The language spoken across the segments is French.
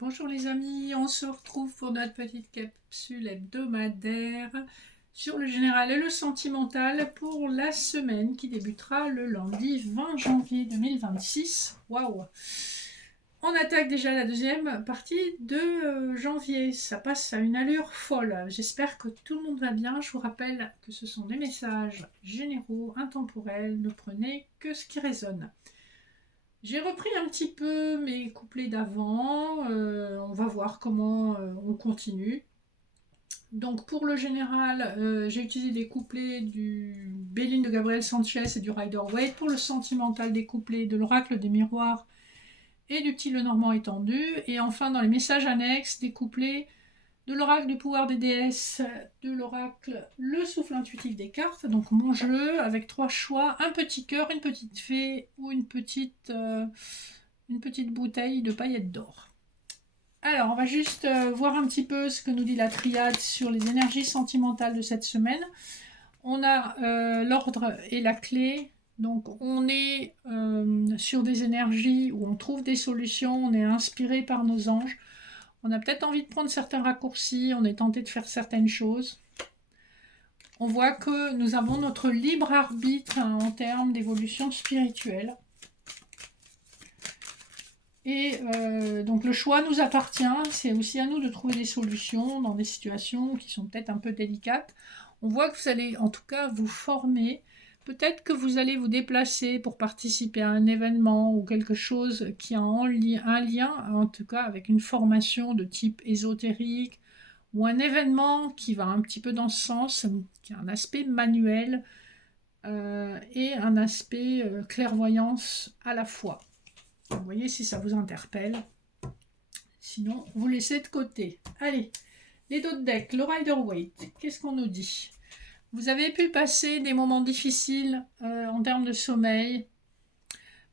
Bonjour les amis, on se retrouve pour notre petite capsule hebdomadaire sur le général et le sentimental pour la semaine qui débutera le lundi 20 janvier 2026. Waouh! On attaque déjà la deuxième partie de janvier. Ça passe à une allure folle. J'espère que tout le monde va bien. Je vous rappelle que ce sont des messages généraux, intemporels. Ne prenez que ce qui résonne. J'ai repris un petit peu mes couplets d'avant. On va voir comment on continue. Donc pour le général, j'ai utilisé des couplets du Béline de Gabriel Sanchez et du Rider-Waite. Pour le sentimental, des couplets de l'Oracle des Miroirs et du Petit Lenormand étendu. Et enfin dans les messages annexes, des couplets de l'oracle du pouvoir des déesses, de l'oracle le souffle intuitif des cartes, donc mon jeu avec trois choix, un petit cœur, une petite fée ou une petite bouteille de paillettes d'or. Alors on va juste voir un petit peu ce que nous dit la triade sur les énergies sentimentales de cette semaine. On a l'ordre et la clé. Donc on est sur des énergies où on trouve des solutions, on est inspiré par nos anges. On a peut-être envie de prendre certains raccourcis, on est tenté de faire certaines choses. On voit que nous avons notre libre arbitre en termes d'évolution spirituelle. Et donc le choix nous appartient, c'est aussi à nous de trouver des solutions dans des situations qui sont peut-être un peu délicates. On voit que vous allez en tout cas vous former. Peut-être que vous allez vous déplacer pour participer à un événement ou quelque chose qui a un lien, en tout cas avec une formation de type ésotérique ou un événement qui va un petit peu dans ce sens, qui a un aspect manuel et un aspect clairvoyance à la fois. Vous voyez si ça vous interpelle. Sinon, vous laissez de côté. Allez, les dos de deck, le Rider-Waite, qu'est-ce qu'on nous dit? Vous avez pu passer des moments difficiles en termes de sommeil.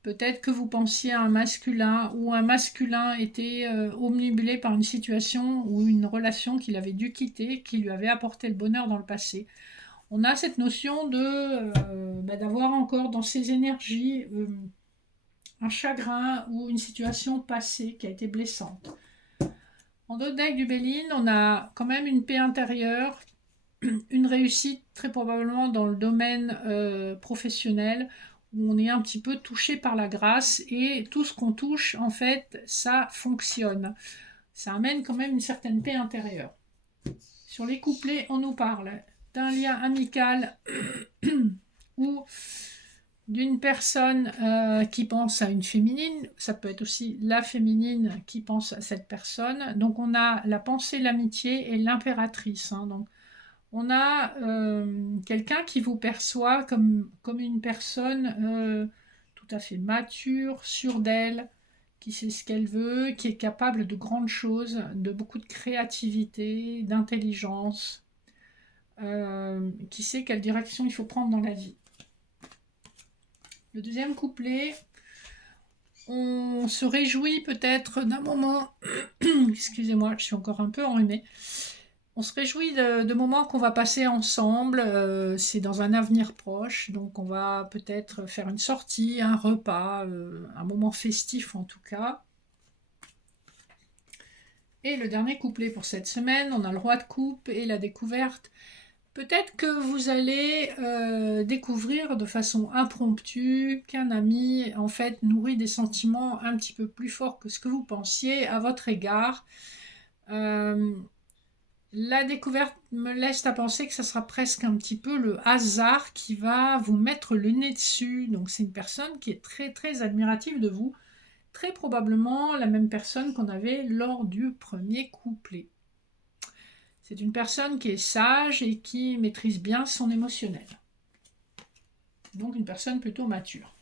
Peut-être que vous pensiez à un masculin ou un masculin était omnibulé par une situation ou une relation qu'il avait dû quitter, qui lui avait apporté le bonheur dans le passé. On a cette notion d'avoir encore dans ses énergies un chagrin ou une situation passée qui a été blessante. En dos de deck du Béline, on a quand même une paix intérieure, une réussite très probablement dans le domaine professionnel où on est un petit peu touché par la grâce et tout ce qu'on touche en fait ça fonctionne. Ça amène quand même une certaine paix intérieure. Sur les couplets on nous parle d'un lien amical ou d'une personne qui pense à une féminine, ça peut être aussi la féminine qui pense à cette personne. Donc on a la pensée, l'amitié et l'impératrice. Donc on a quelqu'un qui vous perçoit comme une personne tout à fait mature, sûre d'elle, qui sait ce qu'elle veut, qui est capable de grandes choses, de beaucoup de créativité, d'intelligence, qui sait quelle direction il faut prendre dans la vie. Le deuxième couplet, on se réjouit peut-être d'un moment, excusez-moi, je suis encore un peu enrhumée, on se réjouit de moments qu'on va passer ensemble, c'est dans un avenir proche, donc on va peut-être faire une sortie, un repas, un moment festif en tout cas. Et le dernier couplet pour cette semaine, on a le roi de coupe et la découverte. Peut-être que vous allez découvrir de façon impromptue qu'un ami en fait nourrit des sentiments un petit peu plus forts que ce que vous pensiez à votre égard. La découverte me laisse à penser que ça sera presque un petit peu le hasard qui va vous mettre le nez dessus. Donc c'est une personne qui est très très admirative de vous, très probablement la même personne qu'on avait lors du premier couplet. C'est une personne qui est sage et qui maîtrise bien son émotionnel. Donc une personne plutôt mature.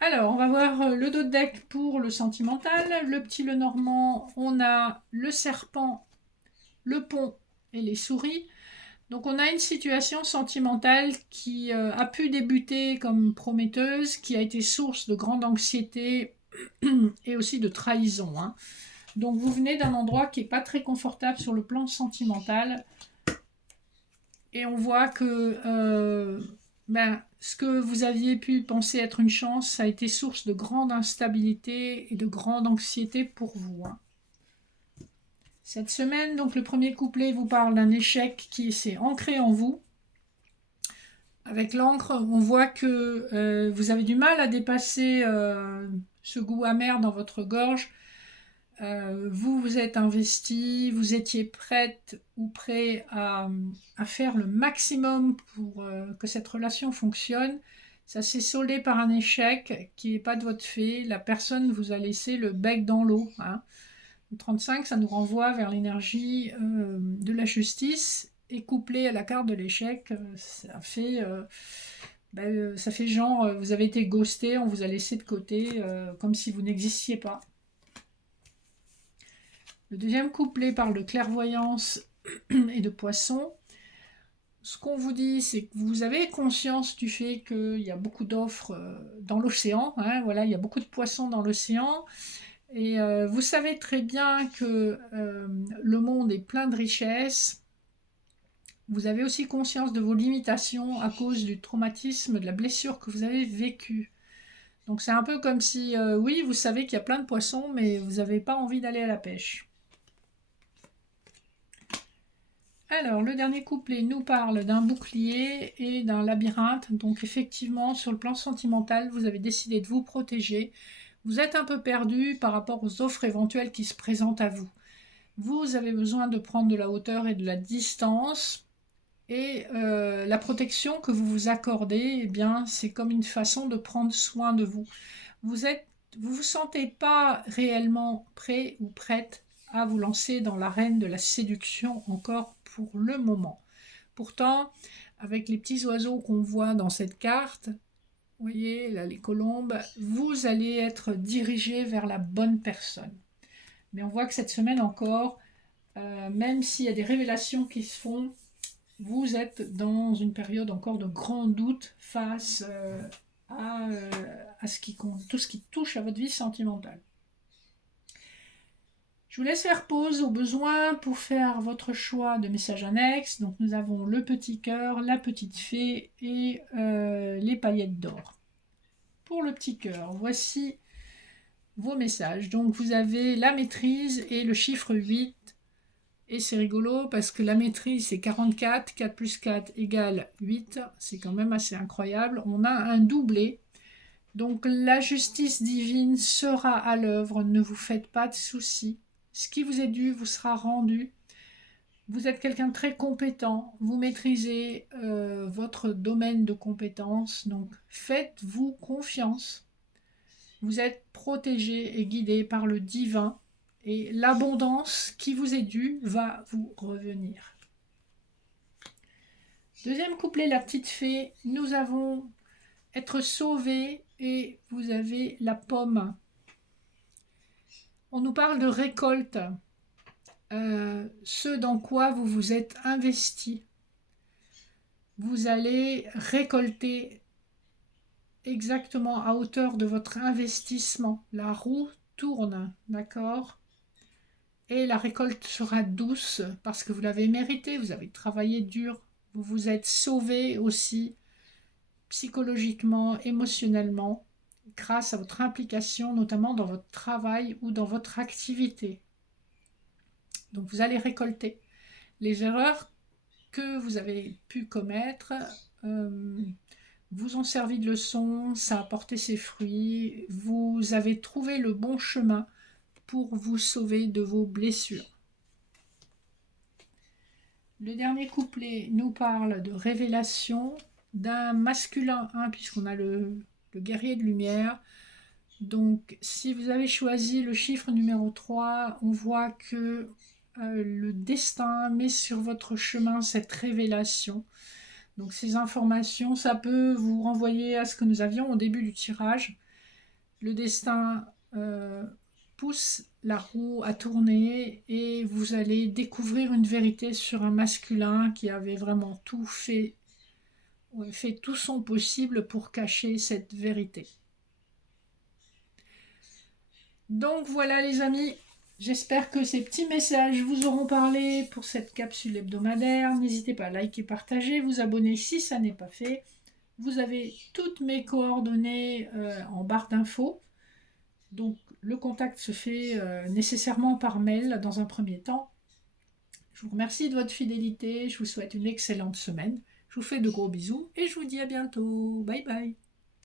Alors, on va voir le dos de deck pour le sentimental. Le petit Lenormand, on a le serpent, le pont et les souris. Donc on a une situation sentimentale qui a pu débuter comme prometteuse, qui a été source de grande anxiété et aussi de trahison. Donc vous venez d'un endroit qui n'est pas très confortable sur le plan sentimental. Et on voit que ce que vous aviez pu penser être une chance, ça a été source de grande instabilité et de grande anxiété pour vous. Cette semaine, donc le premier couplet vous parle d'un échec qui s'est ancré en vous. Avec l'encre, on voit que vous avez du mal à dépasser ce goût amer dans votre gorge. Vous vous êtes investi, vous étiez prête ou prêt à faire le maximum pour que cette relation fonctionne. Ça s'est soldé par un échec qui n'est pas de votre fait. La personne vous a laissé le bec dans l'eau. Hein. Le 35, ça nous renvoie vers l'énergie de la justice et couplé à la carte de l'échec, ça fait genre, vous avez été ghosté, on vous a laissé de côté, comme si vous n'existiez pas. Le deuxième couplet parle de clairvoyance et de poisson. Ce qu'on vous dit, c'est que vous avez conscience du fait qu'il y a beaucoup d'offres dans l'océan. Hein, voilà, il y a beaucoup de poissons dans l'océan. Et vous savez très bien que le monde est plein de richesses. Vous avez aussi conscience de vos limitations à cause du traumatisme, de la blessure que vous avez vécue. Donc c'est un peu comme si, oui, vous savez qu'il y a plein de poissons, mais vous n'avez pas envie d'aller à la pêche. Alors, le dernier couplet nous parle d'un bouclier et d'un labyrinthe. Donc effectivement, sur le plan sentimental, vous avez décidé de vous protéger. Vous êtes un peu perdu par rapport aux offres éventuelles qui se présentent à vous. Vous avez besoin de prendre de la hauteur et de la distance. Et la protection que vous vous accordez, eh bien, c'est comme une façon de prendre soin de vous. Vous vous sentez pas réellement prêt ou prête à vous lancer dans l'arène de la séduction encore pour le moment. Pourtant, avec les petits oiseaux qu'on voit dans cette carte, vous voyez, là, les colombes, vous allez être dirigé vers la bonne personne. Mais on voit que cette semaine encore, même s'il y a des révélations qui se font, vous êtes dans une période encore de grand doute face à tout ce qui touche à votre vie sentimentale. Je vous laisse faire pause au besoin pour faire votre choix de message annexe. Donc nous avons le petit cœur, la petite fée et les paillettes d'or. Pour le petit cœur, voici vos messages. Donc vous avez la maîtrise et le chiffre 8. Et c'est rigolo parce que la maîtrise c'est 44, 4 plus 4 égale 8, c'est quand même assez incroyable. On a un doublé, donc la justice divine sera à l'œuvre, ne vous faites pas de soucis. Ce qui vous est dû vous sera rendu. Vous êtes quelqu'un de très compétent, vous maîtrisez votre domaine de compétences, donc faites-vous confiance. Vous êtes protégé et guidé par le divin. Et l'abondance qui vous est due va vous revenir. Deuxième couplet, la petite fée. Nous avons être sauvés et vous avez la pomme. On nous parle de récolte. Ce dans quoi vous vous êtes investi. Vous allez récolter exactement à hauteur de votre investissement. La roue tourne, d'accord ? Et la récolte sera douce parce que vous l'avez mérité, vous avez travaillé dur, vous vous êtes sauvé aussi psychologiquement, émotionnellement, grâce à votre implication, notamment dans votre travail ou dans votre activité. Donc vous allez récolter. Les erreurs que vous avez pu commettre vous ont servi de leçon, ça a porté ses fruits, vous avez trouvé le bon chemin pour vous sauver de vos blessures. Le dernier couplet nous parle de révélation d'un masculin, puisqu'on a le guerrier de lumière. Donc, si vous avez choisi le chiffre numéro 3, on voit que le destin met sur votre chemin cette révélation. Donc, ces informations, ça peut vous renvoyer à ce que nous avions au début du tirage. Le destin pousse la roue à tourner et vous allez découvrir une vérité sur un masculin qui avait vraiment fait tout son possible pour cacher cette vérité. Donc voilà les amis, j'espère que ces petits messages vous auront parlé pour cette capsule hebdomadaire. N'hésitez pas à liker, partager, vous abonner si ça n'est pas fait. Vous avez toutes mes coordonnées en barre d'infos. Donc le contact se fait nécessairement par mail dans un premier temps. Je vous remercie de votre fidélité, je vous souhaite une excellente semaine. Je vous fais de gros bisous et je vous dis à bientôt. Bye bye.